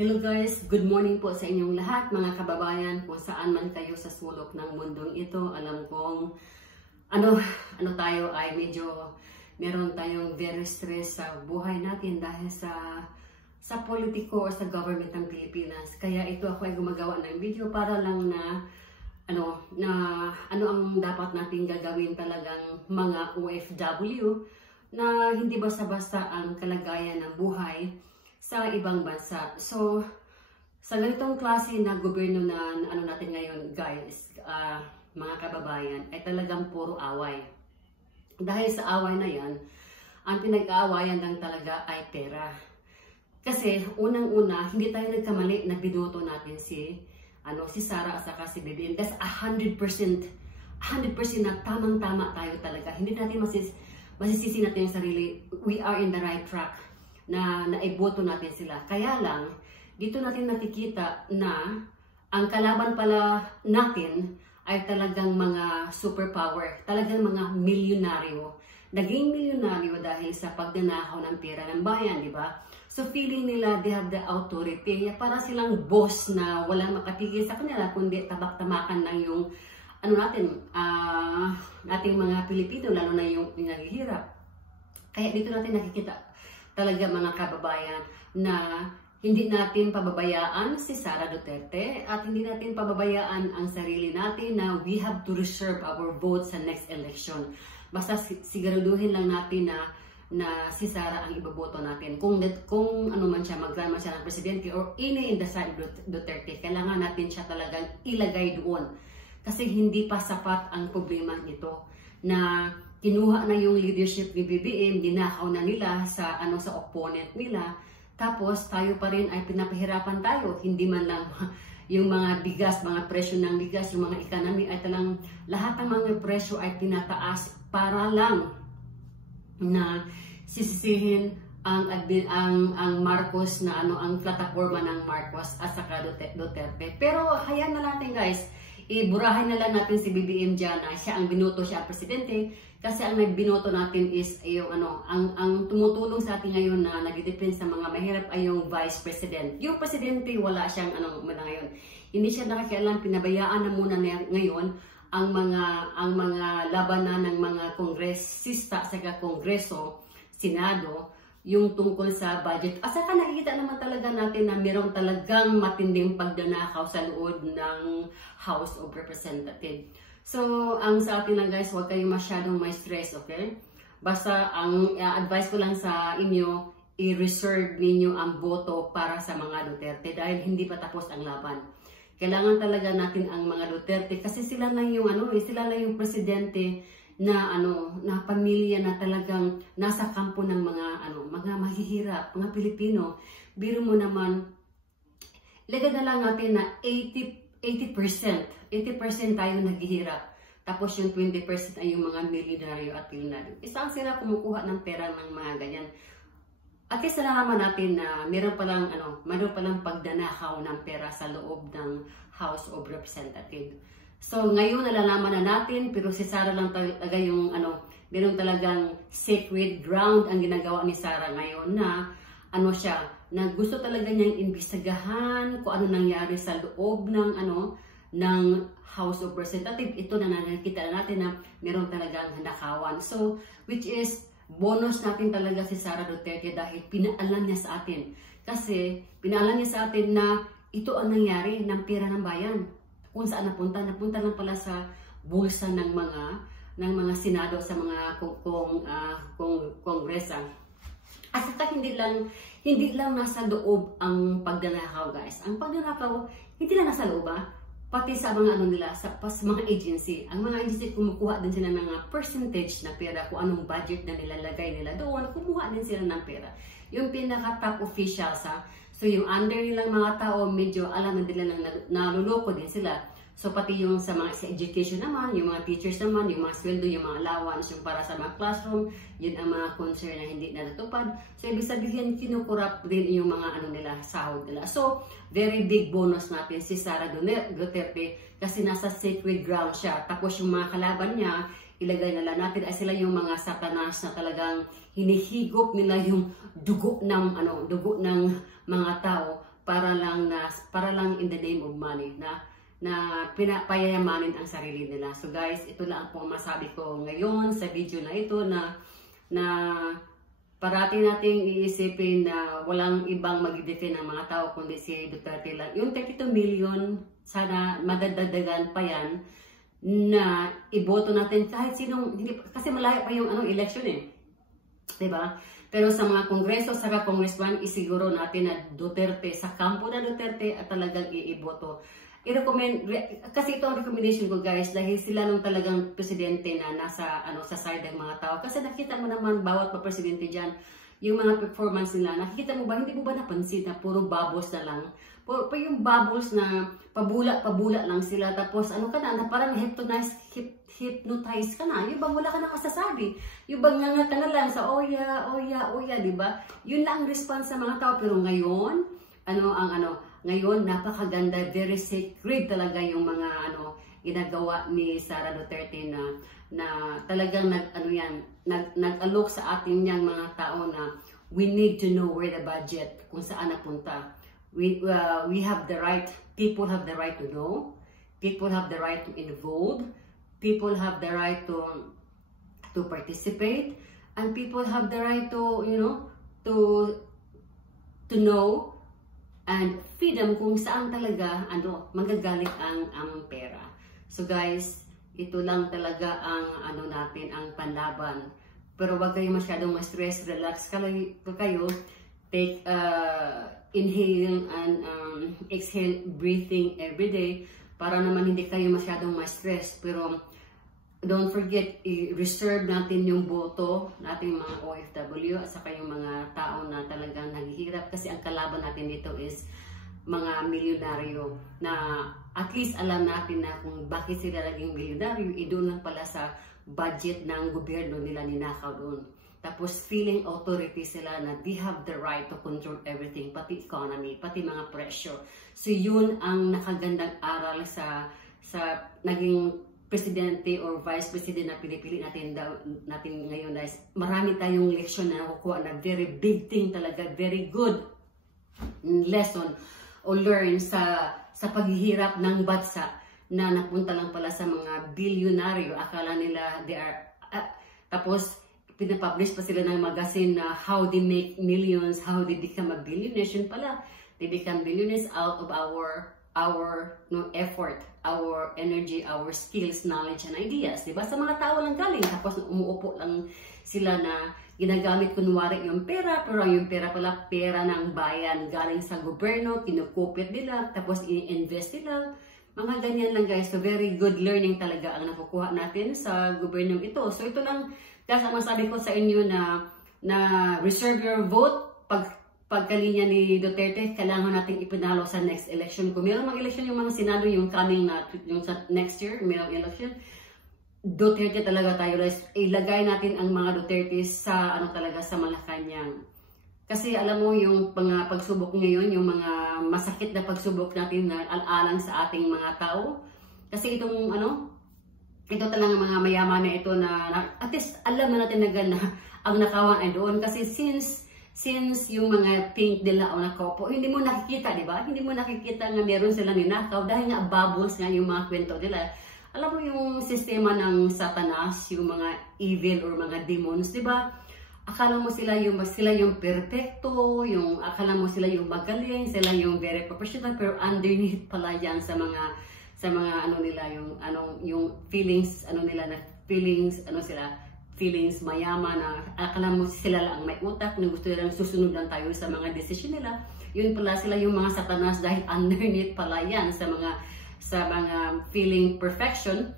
Hello guys, good morning po sa inyong lahat mga kababayan kung saan man kayo sa sulok ng mundong ito. Alam kong ano tayo ay medyo meron tayong very stress sa buhay natin dahil sa politiko o sa government ng Pilipinas. Kaya ito ako ay gumagawa ng video para lang na ano ang dapat nating gagawin talagang mga OFW na hindi basta-basta ang kalagayan ng buhay sa ibang bansa. So, sa ganitong klase na gobyerno na natin ngayon, guys, mga kababayan, ay talagang puro away. Dahil sa away na yan, ang pinag-aawayan lang talaga ay pera. Kasi, unang-una, hindi tayo nagkamali na binoto natin si Sara at saka si BBM. Kasi 100% na tamang-tama tayo talaga. Hindi natin masisisi natin yung sarili. We are in the right track na naiboto natin sila. Kaya lang, dito natin nakikita na ang kalaban pala natin ay talagang mga superpower, talagang mga milyonaryo. Naging milyonaryo dahil sa pagdanakaw ng pera ng bayan, di ba? So feeling nila they have the authority, para silang boss na walang makatigil sa kanila, kundi tabak-tamakan lang yung nating mga Pilipino, lalo na yung naghihirap. Kaya dito natin nakikita talaga mga kababayan na hindi natin pababayaan si Sara Duterte at hindi natin pababayaan ang sarili natin na we have to reserve our vote sa next election. Basta siguraduhin lang natin na si Sara ang iboboto natin. Kung ano man siya, mag-run man siya ng presidente or any in the side Duterte, kailangan natin siya talagang ilagay doon. Kasi hindi pa sapat ang problema nito na kinuha na yung leadership ni BBM, dinakaw na nila sa opponent nila. Tapos tayo pa rin ay pinapahirapan tayo. Hindi man lang yung mga bigas, mga presyo ng bigas, yung mga economy ay talang lahat ng mga presyo ay tinataas para lang na sisisihin ang Marcos na ang plataforma ng Marcos at saka Duterte. Pero hayaan na natin guys, iburahin na lang natin si BBM dyan na siya ang binoto, siya ang presidente. Kasi ang nagbinoto natin is yung ang tumutulong sa atin ngayon na nagdidepend sa mga mahirap ay yung vice president. Yung presidente wala siyang muna ngayon. Hindi siya nakikialam, pinabayaan na muna ngayon ang mga labanan ng mga kongresista sa kongreso, senado, yung tungkol sa budget. At saka nakikita naman talaga natin na mayroong talagang matinding pagdanakaw sa loob ng House of Representatives. So, ang sa atin lang guys, huwag kayong masyadong may stress, okay? Basta, ang advice ko lang sa inyo, i-reserve ninyo ang boto para sa mga Duterte dahil hindi pa tapos ang laban. Kailangan talaga natin ang mga Duterte kasi sila na yung sila na yung presidente na na pamilya na talagang nasa kampo ng mga mahihirap, mga Pilipino. Biro mo naman, ilagay na lang natin na 80% tayo naghihirap. Tapos yung 20% ay yung mga milyonaryo at milyonaryo. Isang sila kumukuha ng pera ng mga ganyan. At least nalalaman natin na meron palang pagdanakaw ng pera sa loob ng House of Representatives. So ngayon nalalaman na natin, pero si Sara lang talaga yung meron talagang sacred ground ang ginagawa ni Sara ngayon na na gusto talaga niyang imbestigahan kung ano nangyari sa loob ng House of Representatives. Ito na nakikita na natin na meron talagang nakawan. So, which is, bonus natin talaga si Sara Duterte dahil pinaalam niya sa atin. Kasi, pinaalam niya sa atin na ito ang nangyari ng pera ng bayan. Kung saan napunta lang pala sa bulsa ng mga senado, sa mga kongresa. At saka hindi lang nasa loob ang pagdanakaw guys. Ang pagdanakaw, hindi lang nasa loob pati sa mga sa mga agency. Ang mga agency kumukuha din sila ng percentage na pera kung anong budget na nilalagay nila doon, kumuha din sila ng pera. Yung pinaka-top officials so yung under nilang mga tao, medyo alam na nila na naluloko din sila. So pati yung sa education naman, yung mga teachers naman, yung mga sweldo, yung mga allowance, yung para sa mga classroom, yun ang mga concern na hindi natutupad. So ibig sabihin, kinukurap din yung mga sahod nila. So very big bonus natin si Sara Duterte kasi nasa sacred ground siya. Tapos yung mga kalaban niya, ilagay na lang natin ay sila yung mga satanas na talagang hinihigop nila yung dugo ng mga tao para para lang in the name of money na pinapayamanin ang sarili nila. So guys, ito lang po ang masabi ko ngayon sa video na ito na parati nating iisipin na walang ibang mag-defend ng mga tao kundi si Duterte lang. Yung 32 million, sana madadagdagan pa yan na iboto natin kahit sinong, kasi malayo pa yung election eh. Diba? Pero sa mga kongreso, saka congressman, isiguro natin na Duterte, sa kampo na Duterte at talagang iiboto. I-recommend, kasi ito ang recommendation ko guys, dahil sila nung talagang presidente na nasa sa side ng mga tao. Kasi nakita mo naman bawat pa presidente dyan, yung mga performance nila, nakikita mo ba, hindi mo ba napansin na puro bubbles na lang? Puro yung bubbles na pabula lang sila, tapos ano ka na parang hypnotize ka na, yung bang wala ka na masasabi, yung bang nga ka na lang sa oya, di ba? Yun lang ang response sa mga tao, pero ngayon, ngayon, napakaganda, very sacred talaga yung mga ginagawa ni Sara Duterte na talagang nag-alok sa atin yang mga tao na we need to know where the budget, kung saan napunta. We have the right, people have the right to know, people have the right to involve, people have the right to participate, and people have the right to, to know and freedom kung saan talaga magagaling ang pera. So guys, ito lang talaga ang natin, ang panlaban. Pero wag kayo masyadong ma-stress, relax kayo, take inhale and exhale breathing every day para naman hindi kayo masyadong ma-stress. Pero don't forget, i-reserve natin yung boto natin mga OFW at saka yung mga tao na talagang naghihirap, kasi ang kalaban natin dito is mga milyonaryo na at least alam natin na kung bakit sila naging milyonaryo, doon lang pala sa budget ng gobyerno nila ninakaw doon. Tapos feeling authority sila na they have the right to control everything, pati economy, pati mga presyo. So yun ang nakagandang aral sa naging presidente or vice president na pinipili natin ngayon, guys. Marami tayong leksyon na nakukuha na very big thing talaga, very good lesson o learn sa paghihirap ng bansa na napunta lang pala sa mga bilyonaryo. Akala nila they are tapos pinapublish pa sila ng magazine na how they make millions, how they become a billionaire. Yun pala, they become billionaires out of our effort, our energy, our skills, knowledge, and ideas. Diba? Sa mga tao lang galing. Tapos umuupo lang sila na ginagamit kunwari yung pera, pero yung pera pala pera ng bayan. Galing sa gobyerno, kinukupit nila, tapos i-invest nila. Mga ganyan lang guys. So very good learning talaga ang nakukuha natin sa gobyernong ito. So ito lang guys, ang masabi ko sa inyo na reserve your vote. Pagkalinya ni Duterte, kailangan natin ipinalo sa next election. Kung mayroong election yung mga Senado, yung coming yung sa next year, mayroong election, Duterte talaga tayo. Ilagay natin ang mga Duterte sa talaga sa Malacanang. Kasi alam mo yung pagsubok ngayon, yung mga masakit na pagsubok natin na alalang sa ating mga tao. Kasi itong ito talagang mga mayaman na ito na at least alam na natin na ang nakawan ay doon. Kasi since yung mga pink nila o nakaupo, hindi mo nakikita, di ba? Hindi mo nakikita nga meron silang ninakaw dahil nga bubbles nga yung mga kwento nila. Alam mo yung sistema ng Satanas, yung mga evil or mga demons, di ba? Akala mo sila yung perfecto, akala mo sila yung magaling, sila yung very professional, pero underneath pala yan sa mga nila, yung feelings, feelings mayaman, na akala mo sila lang may utak, na gusto nilang susunod lang tayo sa mga decision nila. Yun pala sila yung mga Satanas dahil underneath pala yan sa mga feeling perfection.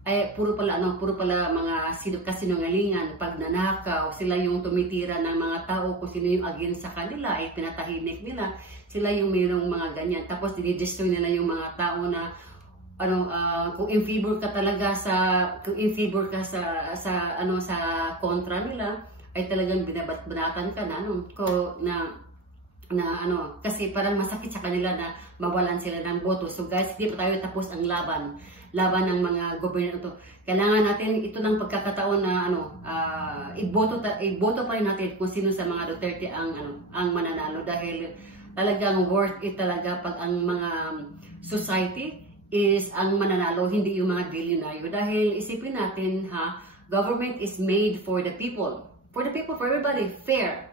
Ay puro pala mga kasinungalingan, pagnanakaw, sila yung tumitira ng mga tao, kung sino yung against sa kanila ay pinatahimik nila. Sila yung mayroong mga ganyan. Tapos dinidestroy nila yung mga tao na kung in favor ka talaga sa kontra nila, ay talagang binabanatan ka kasi parang masakit sa kanila na mawalan sila ng boto. So guys, hindi pa tayo tapos ang laban ng mga gobyerno to. Kailangan natin ito ng pagkakataon na iboto pa rin natin kung sino sa mga Duterte ang mananalo, dahil talagang worth it talaga pag ang mga society is ang mananalo, hindi yung mga bilyonaryo. Dahil isipin natin ha, government is made for the people. For the people, for everybody. Fair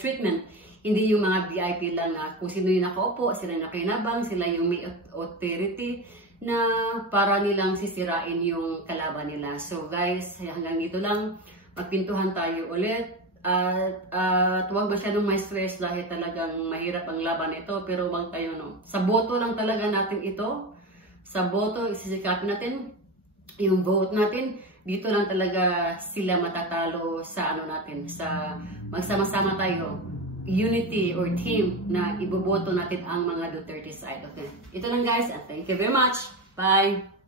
treatment. Hindi yung mga VIP lang na kung sino yung nakaupo, sila nakinabang, sila yung may authority na para nilang sisirain yung kalaban nila. So guys, hanggang dito lang. Magpintuhan tayo ulit. At huwag masyadong may stress dahil talagang mahirap ang laban ito. Pero wag tayo, no? Sa boto lang talaga natin ito. Sa boto, isisikapin natin. Yung vote natin, dito lang talaga sila matatalo sa ano natin. Sa magsama-sama tayo. Unity or team na iboboto natin ang mga Duterte side. Okay. Ito lang guys. At thank you very much. Bye!